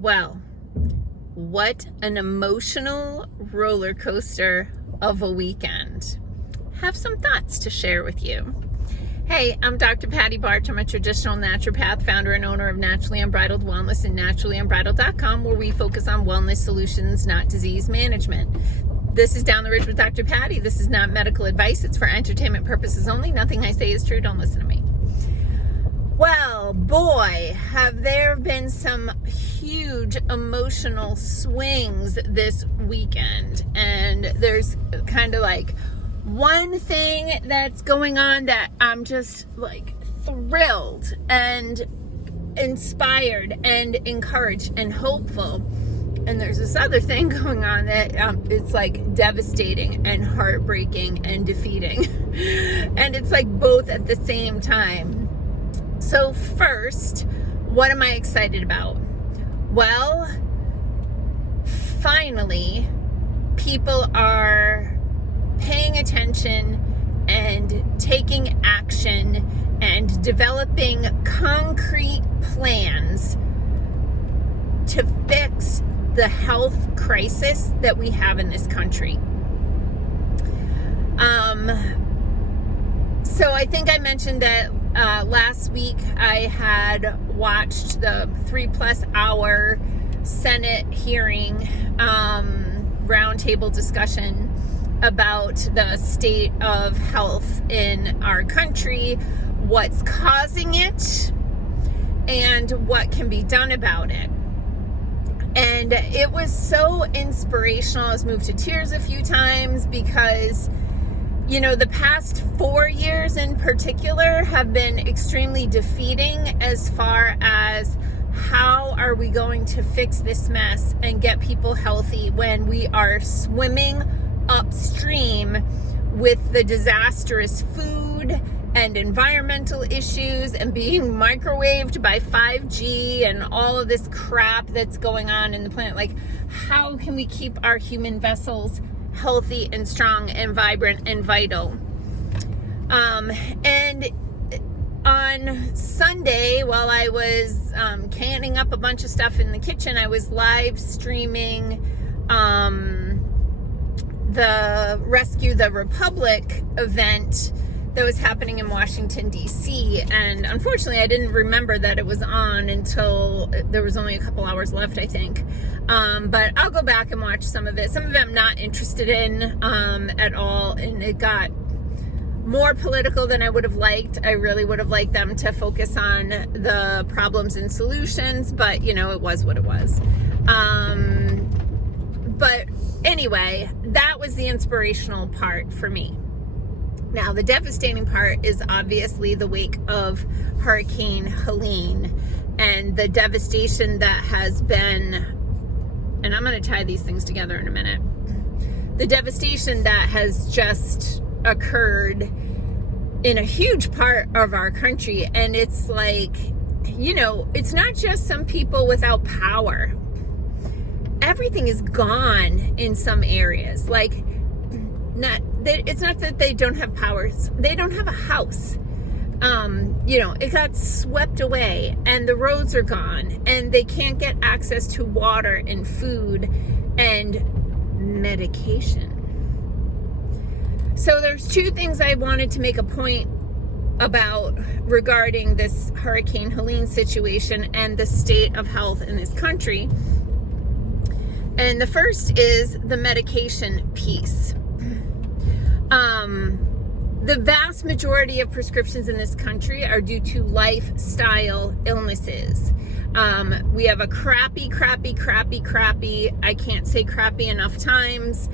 Well, what an emotional roller coaster of a weekend. Have some thoughts to share with you. Hey, I'm Dr. Patty Barch. I'm a traditional naturopath, founder and owner of Naturally Unbridled Wellness and naturallyunbridled.com, where we focus on wellness solutions, not disease management. This is Down the Ridge with Dr. Patty. This is not medical advice. It's for entertainment purposes only. Nothing I say is true. Don't listen to me. Well, boy, have there been some huge emotional swings this weekend. And there's kind of like one thing that's going on that I'm just like thrilled and inspired and encouraged and hopeful. And there's this other thing going on that it's like devastating and heartbreaking and defeating. And it's like both at the same time. So first, what am I excited about? Well, finally, people are paying attention and taking action and developing concrete plans to fix the health crisis that we have in this country. So I think I mentioned that last week I had watched the 3+ hour Senate hearing roundtable discussion about the state of health in our country, what's causing it, and what can be done about it. And it was so inspirational. I was moved to tears a few times because, you know, the past 4 years in particular have been extremely defeating as far as how are we going to fix this mess and get people healthy when we are swimming upstream with the disastrous food and environmental issues and being microwaved by 5G and all of this crap that's going on in the planet. Like, how can we keep our human vessels healthy and strong and vibrant and vital? And on Sunday, while I was canning up a bunch of stuff in the kitchen, I was live streaming the Rescue the Republic event that was happening in Washington, D.C. And unfortunately, I didn't remember that it was on until there was only a couple hours left, I think. But I'll go back and watch some of it. Some of it I'm not interested in at all. And it got more political than I would have liked. I really would have liked them to focus on the problems and solutions. But, you know, it was what it was. But anyway, that was the inspirational part for me. Now, the devastating part is obviously the wake of Hurricane Helene and the devastation that has been, and I'm going to tie these things together in a minute, the devastation that has just occurred in a huge part of our country. And it's like, you know, it's not just some people without power. Everything is gone in some areas. Like, it's not that they don't have powers. They don't have a house. You know, it got swept away and the roads are gone and they can't get access to water and food and medication. So there's two things I wanted to make a point about regarding this Hurricane Helene situation and the state of health in this country. And the first is the medication piece. The vast majority of prescriptions in this country are due to lifestyle illnesses. We have a crappy, I can't say crappy enough times,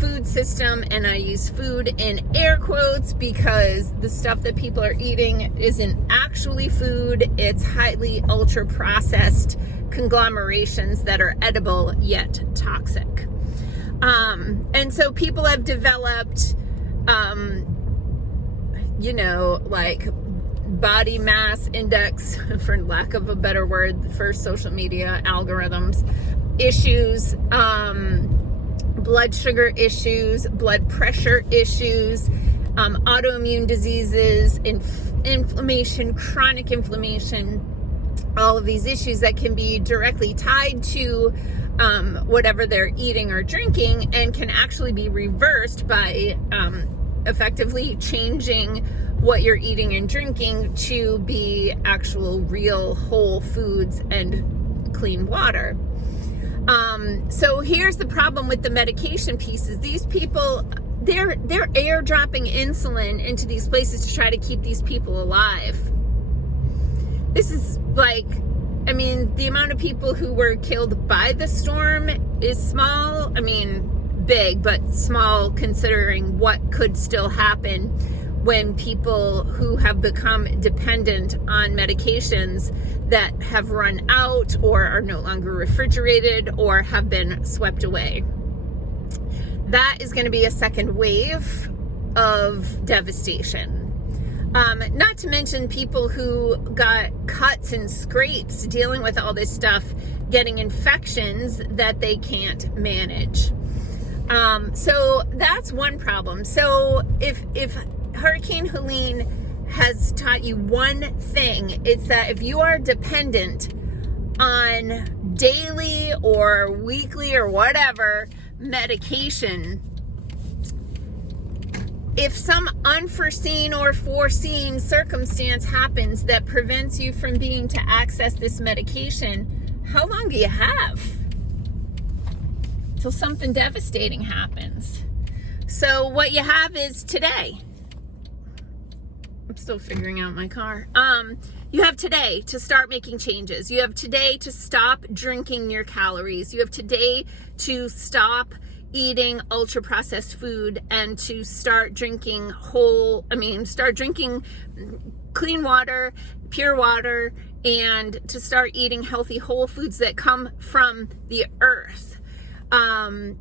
food system, and I use food in air quotes because the stuff that people are eating isn't actually food. It's highly ultra processed conglomerations that are edible yet toxic. And so people have developed you know, like body mass index, for lack of a better word, for social media algorithms, issues, blood sugar issues, blood pressure issues, autoimmune diseases, inflammation, chronic inflammation, all of these issues that can be directly tied to whatever they're eating or drinking, and can actually be reversed by effectively changing what you're eating and drinking to be actual real whole foods and clean water. So here's the problem with the medication pieces. These people, they're airdropping insulin into these places to try to keep these people alive. This is like, I mean, the amount of people who were killed by the storm is small. I mean, big, but small considering what could still happen when people who have become dependent on medications that have run out or are no longer refrigerated or have been swept away. That is going to be a second wave of devastation. Not to mention people who got cuts and scrapes dealing with all this stuff, getting infections that they can't manage. So that's one problem. So if Hurricane Helene has taught you one thing, it's that if you are dependent on daily or weekly or whatever medication, if some unforeseen or foreseen circumstance happens that prevents you from being to access this medication, how long do you have till something devastating happens? So what you have is today. I'm still figuring out my car. You have today to start making changes. You have today to stop drinking your calories. You have today to stop eating ultra processed food and to start drinking start drinking clean water, pure water, and to start eating healthy whole foods that come from the earth.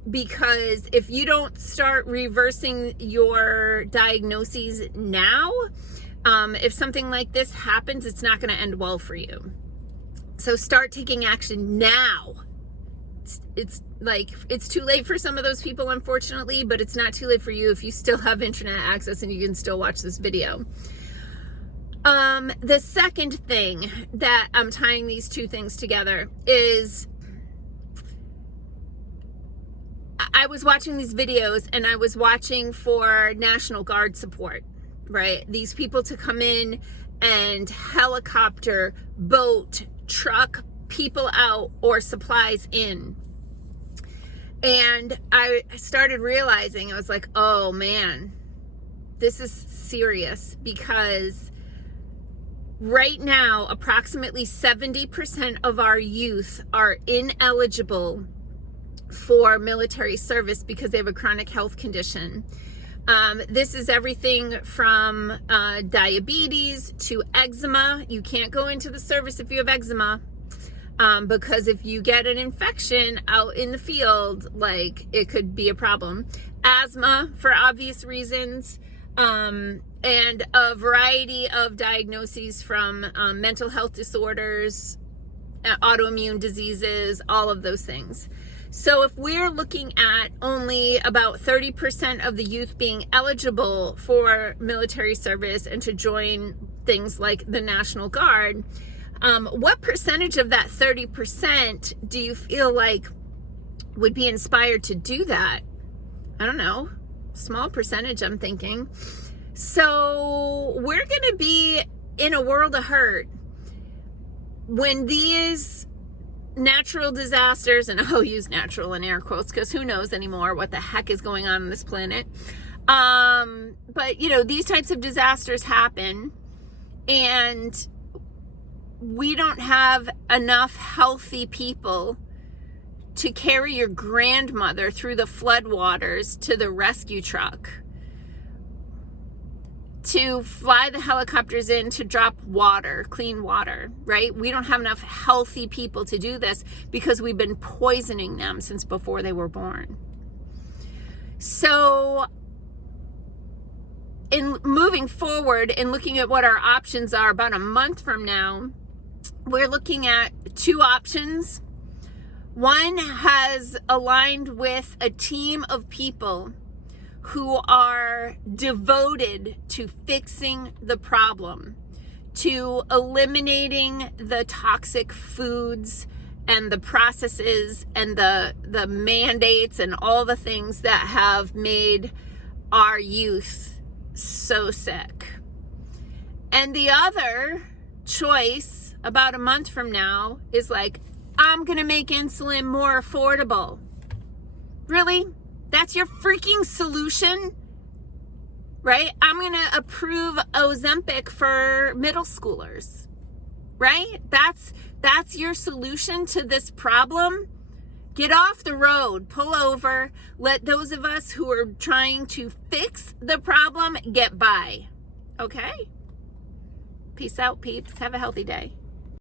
Because if you don't start reversing your diagnoses now, if something like this happens, it's not going to end well for you. So start taking action now. It's too late for some of those people, unfortunately, but it's not too late for you if you still have internet access and you can still watch this video. The second thing that I'm tying these two things together is I was watching these videos and I was watching for National Guard support, right? These people to come in and helicopter, boat, truck people out or supplies in. And I started realizing, I was like, oh man, this is serious, because right now, approximately 70% of our youth are ineligible for military service because they have a chronic health condition. This is everything from diabetes to eczema. You can't go into the service if you have eczema. Because if you get an infection out in the field, like, it could be a problem. Asthma, for obvious reasons, and a variety of diagnoses from mental health disorders, autoimmune diseases, all of those things. So if we're looking at only about 30% of the youth being eligible for military service and to join things like the National Guard, what percentage of that 30% do you feel like would be inspired to do that? I don't know. Small percentage, I'm thinking. So we're going to be in a world of hurt when these natural disasters, and I'll use natural in air quotes because who knows anymore what the heck is going on this planet. But, these types of disasters happen, and we don't have enough healthy people to carry your grandmother through the floodwaters to the rescue truck, to fly the helicopters in to drop water, clean water, right? We don't have enough healthy people to do this because we've been poisoning them since before they were born. So in moving forward and looking at what our options are about a month from now, we're looking at two options. One has aligned with a team of people who are devoted to fixing the problem, to eliminating the toxic foods and the processes and the mandates and all the things that have made our youth so sick. And the other choice about a month from now is like, I'm gonna make insulin more affordable. Really? That's your freaking solution? Right? I'm gonna approve Ozempic for middle schoolers. Right? That's your solution to this problem? Get off the road, pull over, let those of us who are trying to fix the problem get by. Okay? Peace out, peeps. Have a healthy day.